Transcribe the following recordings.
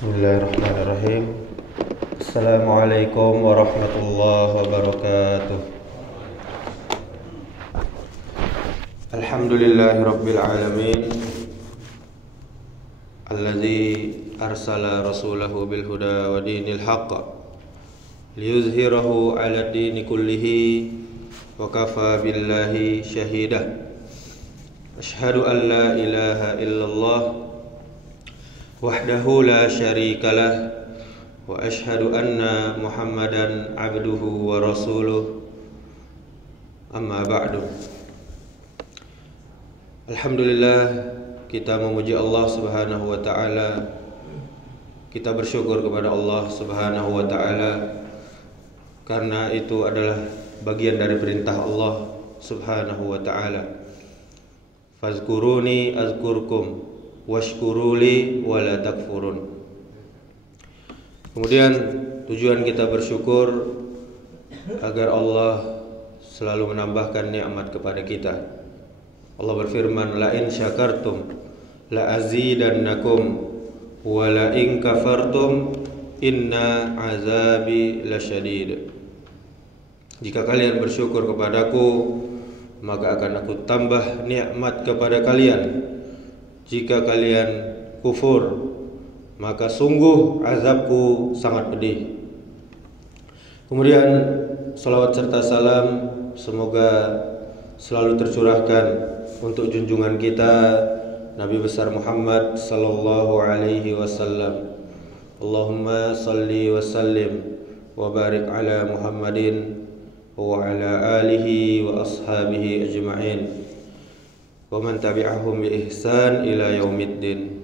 Bismillahirrahmanirrahim. Assalamualaikum warahmatullahi wabarakatuh. Alhamdulillahirabbil alamin. Alladzi arsala rasulahu bil huda wa dinil haqq liyuzhirahu 'ala dini kullihi wa kafa billahi shahida. Asyhadu an la ilaha illallah wahdahu la syarikalah wa asyhadu anna Muhammadan abduhu wa rasuluh. Amma ba'du. Alhamdulillah, kita memuji Allah Subhanahu wa taala. Kita bersyukur kepada Allah Subhanahu wa taala karena itu adalah bagian dari perintah Allah Subhanahu wa taala. Fazkuruni azkurkum washkuruli wala takfurun. Kemudian tujuan kita bersyukur agar Allah selalu menambahkan nikmat kepada kita. Allah berfirman, la in syakartum la azidannakum wa la in kafartum inna azabi lasyadid. Jika kalian bersyukur kepadaku, maka akan aku tambah nikmat kepada kalian. Jika kalian kufur, maka sungguh azabku sangat pedih. Kemudian salawat serta salam semoga selalu tercurahkan untuk junjungan kita Nabi besar Muhammad sallallahu alaihi wasallam. Allahumma salli wa sallim wa barik ala Muhammadin wa ala alihi wa ashabihi ajma'in wa man tabi'ahum bi ihsan ila yaumiddin.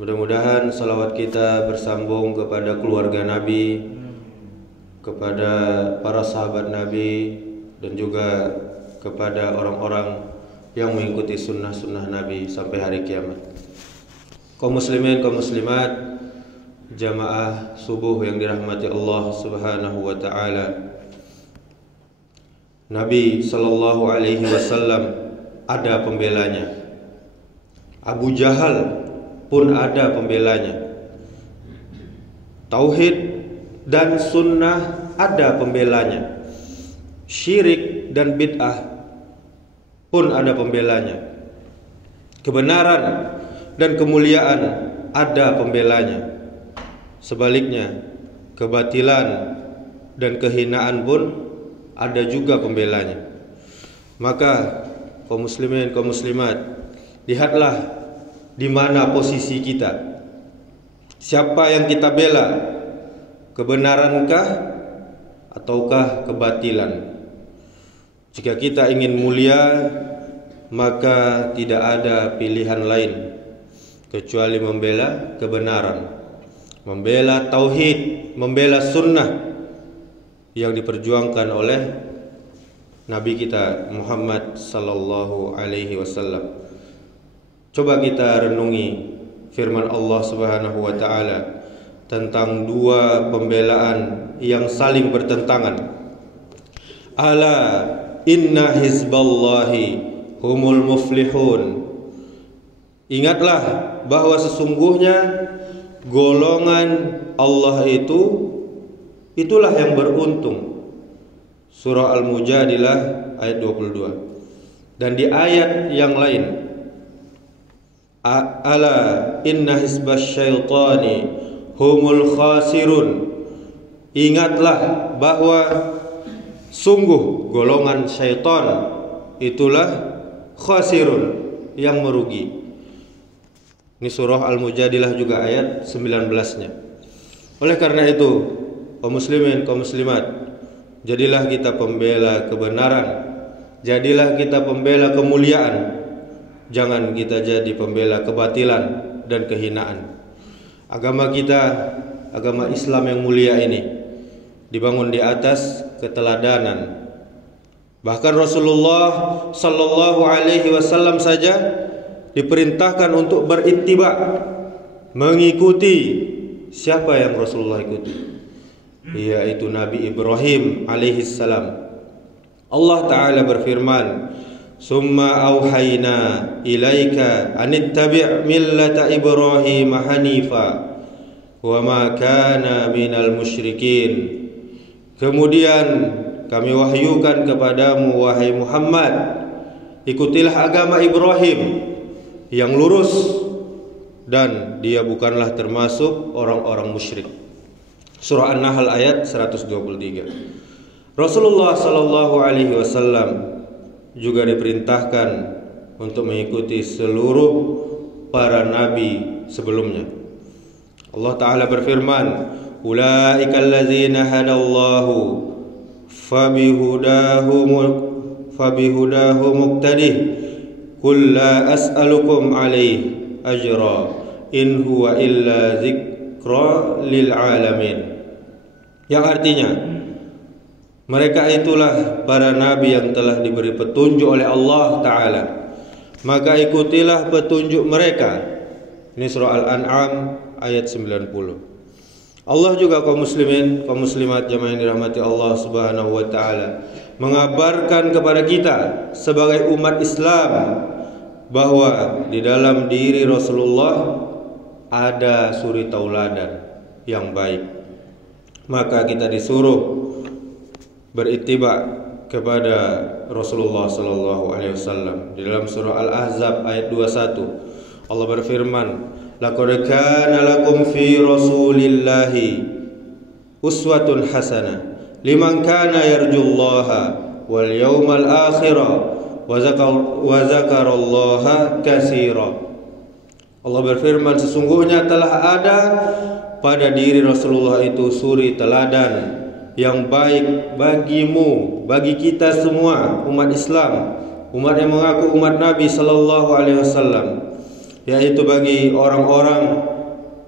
Mudah-mudahan salawat kita bersambung kepada keluarga Nabi, kepada para sahabat Nabi, dan juga kepada orang-orang yang mengikuti sunnah-sunnah Nabi sampai hari kiamat. Kaum muslimin, kaum muslimat, jamaah subuh yang dirahmati Allah Subhanahu wa taala. Nabi sallallahu alaihi wasallam ada pembelanya. Abu Jahal pun ada pembelanya. Tauhid dan sunnah ada pembelanya. Syirik dan bid'ah pun ada pembelanya. Kebenaran dan kemuliaan ada pembelanya. Sebaliknya, kebatilan dan kehinaan pun ada juga pembelanya. Maka kaum muslimin, kaum muslimat, lihatlah di mana posisi kita. Siapa yang kita bela? Kebenarankah ataukah kebatilan? Jika kita ingin mulia, maka tidak ada pilihan lain kecuali membela kebenaran, membela tauhid, membela sunnah yang diperjuangkan oleh Nabi kita Muhammad sallallahu alaihi wasallam. Coba kita renungi firman Allah Subhanahu wa taala tentang dua pembelaan yang saling bertentangan. Ala inna hizballahi humul muflihun. Ingatlah bahwa sesungguhnya golongan Allah itulah yang beruntung. Surah Al-Mujadilah ayat 22. Dan di ayat yang lain, ala inna hizbasyaitani humul khasirun. Ingatlah bahwa sungguh golongan syaitan itulah khasirun, yang merugi. Ini surah Al-Mujadilah juga ayat 19-nya. Oleh karena itu, kaum muslimin, kaum muslimat, jadilah kita pembela kebenaran, jadilah kita pembela kemuliaan. Jangan kita jadi pembela kebatilan dan kehinaan. Agama kita, agama Islam yang mulia ini dibangun di atas keteladanan. Bahkan Rasulullah sallallahu alaihi wasallam saja diperintahkan untuk berittiba, mengikuti siapa yang Rasulullah ikuti, yaitu Nabi Ibrahim alaihissalam. Allah Ta'ala berfirman, summa auhayna ilaika anittabi' millata Ibrahim hanifa wa ma kana minal musyrikin. Kemudian kami wahyukan kepadamu wahai Muhammad, ikutilah agama Ibrahim yang lurus dan dia bukanlah termasuk orang-orang musyrik. Surah An-Nahl ayat 123. Rasulullah sallallahu alaihi wasallam juga diperintahkan untuk mengikuti seluruh para nabi sebelumnya. Allah Ta'ala berfirman, ulaika allazina hadallahu fabihudahu muqtadih qul la as'alukum alaihi ajra in huwa illa dzikra lil alamin. Yang artinya, mereka itulah para nabi yang telah diberi petunjuk oleh Allah Ta'ala, maka ikutilah petunjuk mereka. Ini surah Al-An'am ayat 90. Allah juga kaum muslimin, kaum muslimat jamaah yang dirahmati Allah Subhanahu wa taala mengabarkan kepada kita sebagai umat Islam bahwa di dalam diri Rasulullah ada suri tauladan yang baik. Maka kita disuruh berittiba kepada Rasulullah sallallahu alaihi wasallam. Di dalam surah Al-Ahzab ayat 21 Allah berfirman, laqad kana lakum fi rasulillahi uswatun hasanah liman kana yarjullaha wal yawmal akhirah wa zakarallaha katsira. Allah berfirman, sesungguhnya telah ada pada diri Rasulullah itu suri teladan yang baik bagimu, bagi kita semua umat Islam, umat yang mengaku umat Nabi sallallahu alaihi wasallam, yaitu bagi orang-orang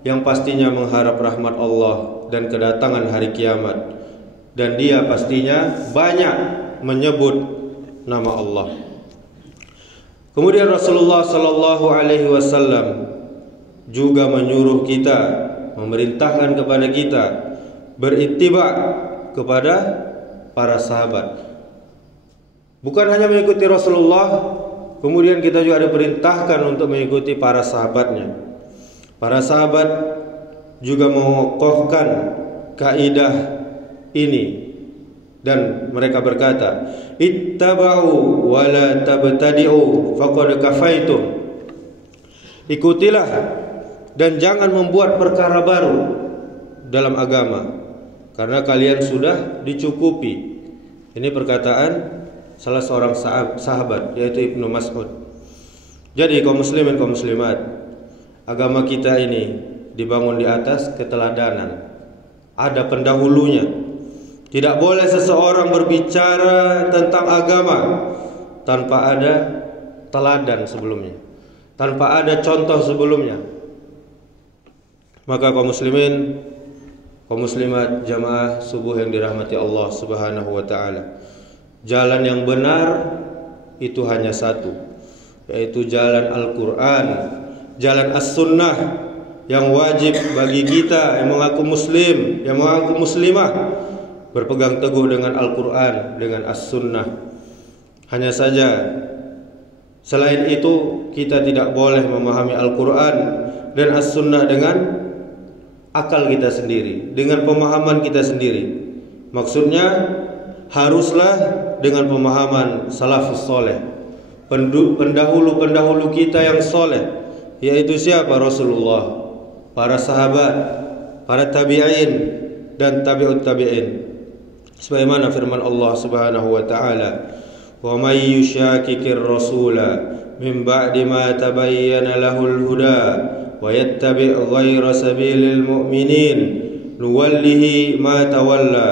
yang pastinya mengharap rahmat Allah dan kedatangan hari kiamat, dan dia pastinya banyak menyebut nama Allah. Kemudian Rasulullah sallallahu alaihi wasallam juga menyuruh kita, memerintahkan kepada kita berittiba kepada para sahabat. Bukan hanya mengikuti Rasulullah, kemudian kita juga diperintahkan untuk mengikuti para sahabatnya. Para sahabat juga mengokohkan kaidah ini dan mereka berkata, ittaba'u wa la tabtadi'u faqad kafaitum. Ikutilah dan jangan membuat perkara baru dalam agama, karena kalian sudah dicukupi. Ini perkataan salah seorang sahabat, yaitu Ibnu Mas'ud. Jadi kaum muslimin, kaum muslimat, agama kita ini dibangun di atas keteladanan. Ada pendahulunya. Tidak boleh seseorang berbicara tentang agama tanpa ada teladan sebelumnya, tanpa ada contoh sebelumnya. Maka kaum muslimin, kaum muslimat jamaah subuh yang dirahmati Allah Subhanahu wa taala, jalan yang benar itu hanya satu, yaitu jalan Al-Quran, jalan As-Sunnah, yang wajib bagi kita yang mengaku muslim, yang mengaku muslimah, berpegang teguh dengan Al-Quran, dengan As-Sunnah. Hanya saja selain itu kita tidak boleh memahami Al-Quran dan As-Sunnah dengan akal kita sendiri, dengan pemahaman kita sendiri. Maksudnya haruslah dengan pemahaman salafus soleh, pendahulu-pendahulu kita yang soleh, yaitu siapa? Rasulullah, para sahabat, para tabi'in dan tabi'ut tabi'in. Sebagaimana firman Allah Subhanahu wa taala, "Wa may yushakikir rasula min ba'di ma tabayyana lahul huda wa yattabi' ghayra sabilil mu'minin nuwallihi ma tawalla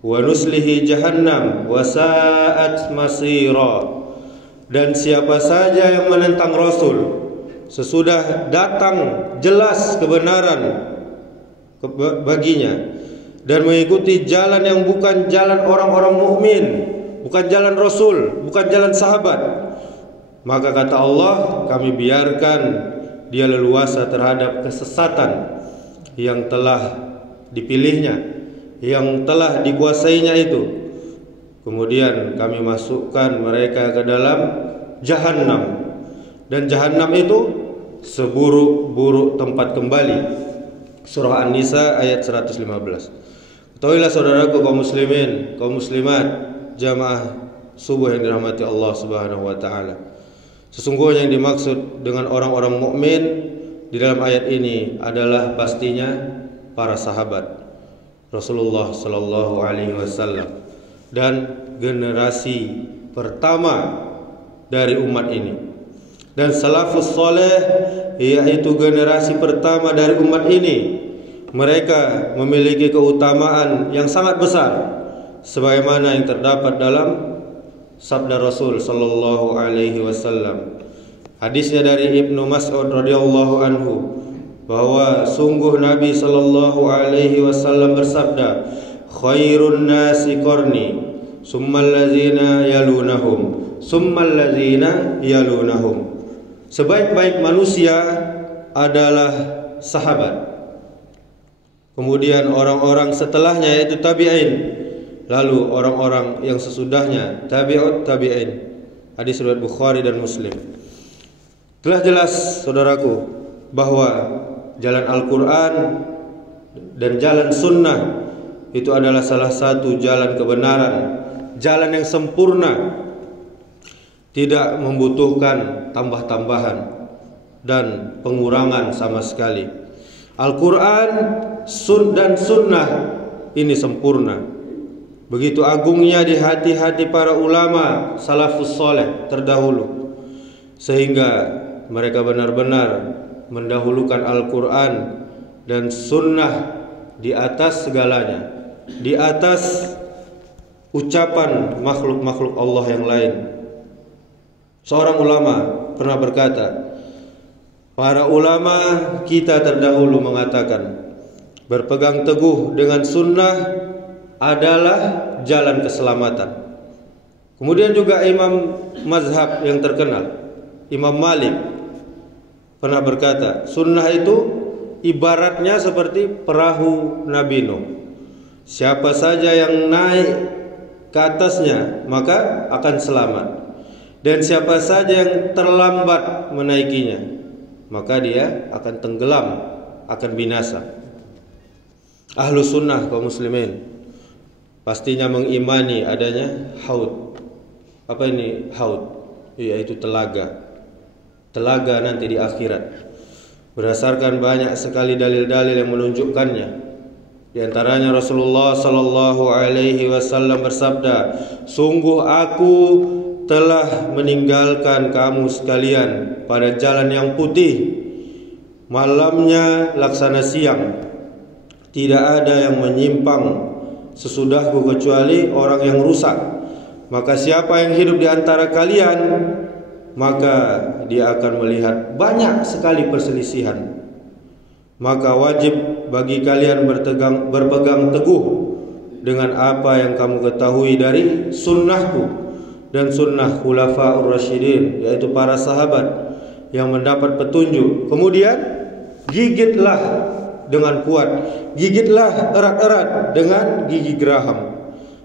wa nuslihi jahannam wa sa'at masira." Dan siapa saja yang menentang Rasul sesudah datang jelas kebenaran baginya dan mengikuti jalan yang bukan jalan orang-orang mukmin, bukan jalan Rasul, bukan jalan sahabat, maka kata Allah, kami biarkan dia leluasa terhadap kesesatan yang telah dipilihnya, yang telah dikuasainya itu. Kemudian kami masukkan mereka ke dalam Jahannam, dan Jahannam itu seburuk-buruk tempat kembali. Surah An-Nisa ayat 115. Ketahuilah saudaraku kaum muslimin, kaum muslimat, jamaah subuh yang dirahmati Allah Subhanahu wa taala. Sesungguhnya yang dimaksud dengan orang-orang mukmin di dalam ayat ini adalah pastinya para sahabat Rasulullah sallallahu alaihi wasallam dan generasi pertama dari umat ini. Dan salafus saleh, yaitu generasi pertama dari umat ini, mereka memiliki keutamaan yang sangat besar sebagaimana yang terdapat dalam sabda Rasul sallallahu alaihi wasallam. Hadisnya dari Ibnu Mas'ud radhiyallahu anhu bahwa sungguh Nabi sallallahu alaihi wasallam bersabda, khairun nasi qarni, summal ladzina yalunahum, summal ladzina yalunahum. Sebaik-baik manusia adalah sahabat, kemudian orang-orang setelahnya yaitu tabi'in, lalu orang-orang yang sesudahnya tabi'ut tabi'in. Hadis riwayat Bukhari dan Muslim. Telah jelas saudaraku bahwa jalan Al-Quran dan jalan Sunnah itu adalah salah satu jalan kebenaran, jalan yang sempurna, tidak membutuhkan tambah-tambahan dan pengurangan sama sekali. Al-Quran dan Sunnah ini sempurna. Begitu agungnya di hati-hati para ulama salafus saleh terdahulu, sehingga mereka benar-benar mendahulukan Al-Quran dan Sunnah di atas segalanya, di atas ucapan makhluk-makhluk Allah yang lain. Seorang ulama pernah berkata, para ulama kita terdahulu mengatakan, berpegang teguh dengan sunnah adalah jalan keselamatan. Kemudian juga imam mazhab yang terkenal, Imam Malik, pernah berkata, sunnah itu ibaratnya seperti perahu Nabi Nuh. Siapa saja yang naik ke atasnya maka akan selamat, dan siapa saja yang terlambat menaikinya maka dia akan tenggelam, akan binasa. Ahlu sunnah kaum muslimin pastinya mengimani adanya haud. Apa ini haud? Yaitu telaga. Telaga nanti di akhirat. Berdasarkan banyak sekali dalil-dalil yang menunjukkannya. Di antaranya Rasulullah sallallahu alaihi wasallam bersabda, sungguh aku telah meninggalkan kamu sekalian pada jalan yang putih, malamnya laksana siang. Tidak ada yang menyimpang sesudahku kecuali orang yang rusak. Maka siapa yang hidup di antara kalian, maka dia akan melihat banyak sekali perselisihan. Maka wajib bagi kalian berpegang teguh dengan apa yang kamu ketahui dari sunnahku dan sunnah khulafaur rasyidin, yaitu para sahabat yang mendapat petunjuk. Kemudian gigitlah dengan kuat, gigitlah erat-erat dengan gigi geraham,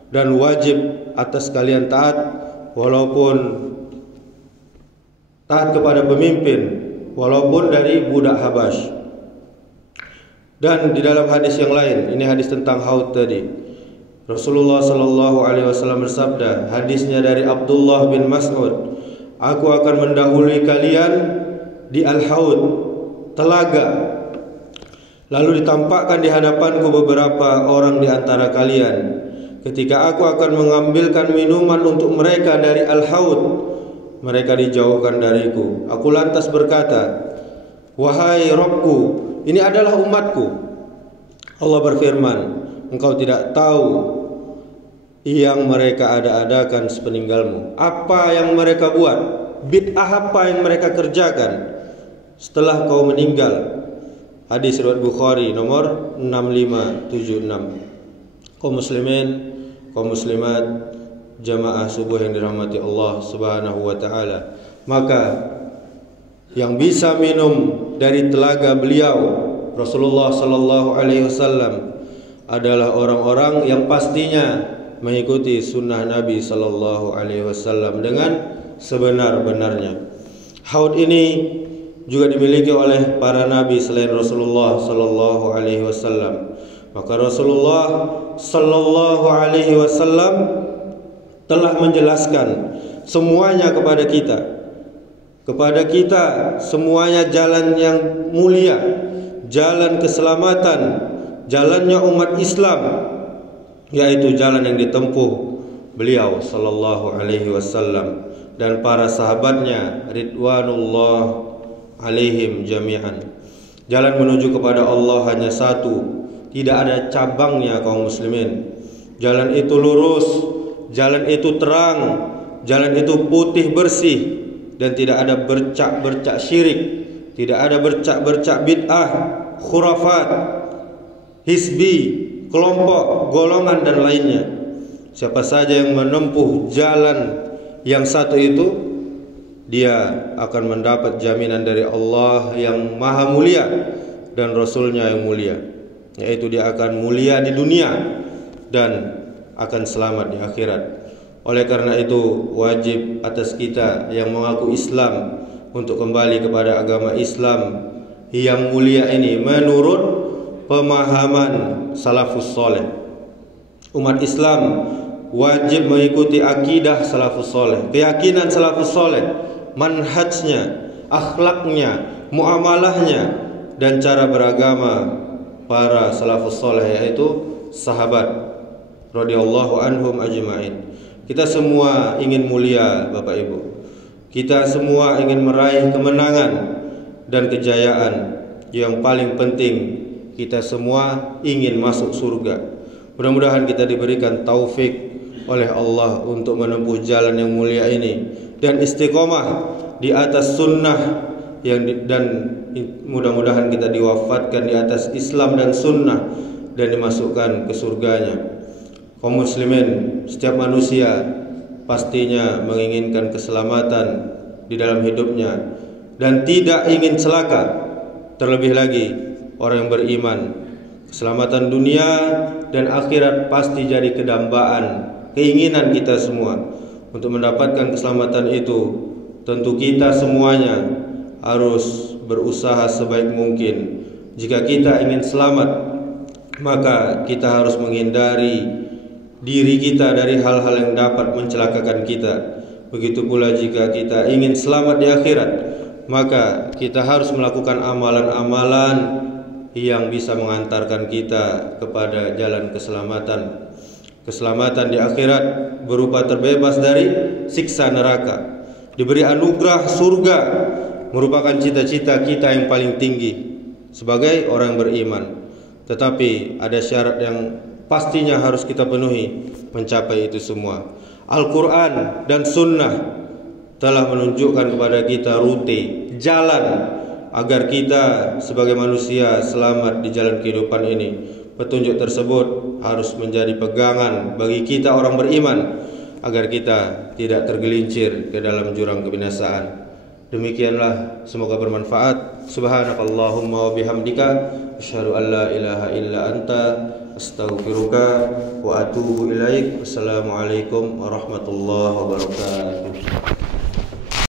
dan wajib atas kalian taat, walaupun taat kepada pemimpin, walaupun dari budak Habash. Dan di dalam hadis yang lain, ini hadis tentang haud tadi, Rasulullah sallallahu alaihi wasallam bersabda, hadisnya dari Abdullah bin Mas'ud, aku akan mendahului kalian di al-haud, telaga. Lalu ditampakkan di hadapanku beberapa orang di antara kalian. Ketika aku akan mengambilkan minuman untuk mereka dari al-haud, mereka dijauhkan dariku. Aku lantas berkata, wahai Rabbku, ini adalah umatku. Allah berfirman, engkau tidak tahu yang mereka ada-adakan sepeninggalmu, apa yang mereka buat, bid'ah apa yang mereka kerjakan setelah kau meninggal. Hadis riwayat Bukhari nomor 6576. Kaum muslimin, kaum muslimat, jamaah subuh yang dirahmati Allah Subhanahu wa taala, maka yang bisa minum dari telaga beliau Rasulullah sallallahu alaihi wasallam adalah orang-orang yang pastinya mengikuti sunnah Nabi sallallahu alaihi wasallam dengan sebenar-benarnya. Haud ini juga dimiliki oleh para nabi selain Rasulullah sallallahu alaihi wasallam. Maka Rasulullah sallallahu alaihi wasallam telah menjelaskan semuanya kepada kita. Kepada kita semuanya jalan yang mulia, jalan keselamatan, jalannya umat Islam, yaitu jalan yang ditempuh beliau sallallahu alaihi wasallam dan para sahabatnya ridwanullah alaihim jami'an. Jalan menuju kepada Allah hanya satu, tidak ada cabangnya kaum muslimin. Jalan itu lurus, jalan itu terang, jalan itu putih bersih, dan tidak ada bercak-bercak syirik, tidak ada bercak-bercak bid'ah, khurafat, hizbi, kelompok, golongan dan lainnya. Siapa saja yang menempuh jalan yang satu itu, dia akan mendapat jaminan dari Allah yang maha mulia dan Rasulnya yang mulia, yaitu dia akan mulia di dunia dan akan selamat di akhirat. Oleh karena itu wajib atas kita yang mengaku Islam untuk kembali kepada agama Islam yang mulia ini menurut pemahaman salafus soleh. Umat Islam wajib mengikuti akidah salafus soleh, keyakinan salafus soleh, manhajnya, akhlaknya, muamalahnya, dan cara beragama para salafus soleh, yaitu sahabat radhiyallahu anhum ajma'in. Kita semua ingin mulia Bapak Ibu. Kita semua ingin meraih kemenangan dan kejayaan. Yang paling penting, kita semua ingin masuk surga. Mudah-mudahan kita diberikan taufik oleh Allah untuk menempuh jalan yang mulia ini dan istiqomah di atas sunnah dan mudah-mudahan kita diwafatkan di atas Islam dan sunnah dan dimasukkan ke surganya. Kaum muslimin, setiap manusia pastinya menginginkan keselamatan di dalam hidupnya dan tidak ingin celaka. Terlebih lagi orang yang beriman, keselamatan dunia dan akhirat pasti jadi kedambaan keinginan kita semua. Untuk mendapatkan keselamatan itu, tentu kita semuanya harus berusaha sebaik mungkin. Jika kita ingin selamat, maka kita harus menghindari diri kita dari hal-hal yang dapat mencelakakan kita. Begitu pula jika kita ingin selamat di akhirat, maka kita harus melakukan amalan-amalan yang bisa mengantarkan kita kepada jalan keselamatan. Keselamatan di akhirat berupa terbebas dari siksa neraka, diberi anugerah surga, merupakan cita-cita kita yang paling tinggi sebagai orang beriman. Tetapi ada syarat yang pastinya harus kita penuhi mencapai itu semua. Al-Quran dan Sunnah telah menunjukkan kepada kita rute, jalan agar kita sebagai manusia selamat di jalan kehidupan ini. Petunjuk tersebut harus menjadi pegangan bagi kita orang beriman agar kita tidak tergelincir ke dalam jurang kebinasaan. Demikianlah, semoga bermanfaat. Subhanakallahumma wa bihamdika asyhadu an la ilaha illa anta astaghfiruka wa atubu ilaik. Wassalamualaikum warahmatullahi wabarakatuh.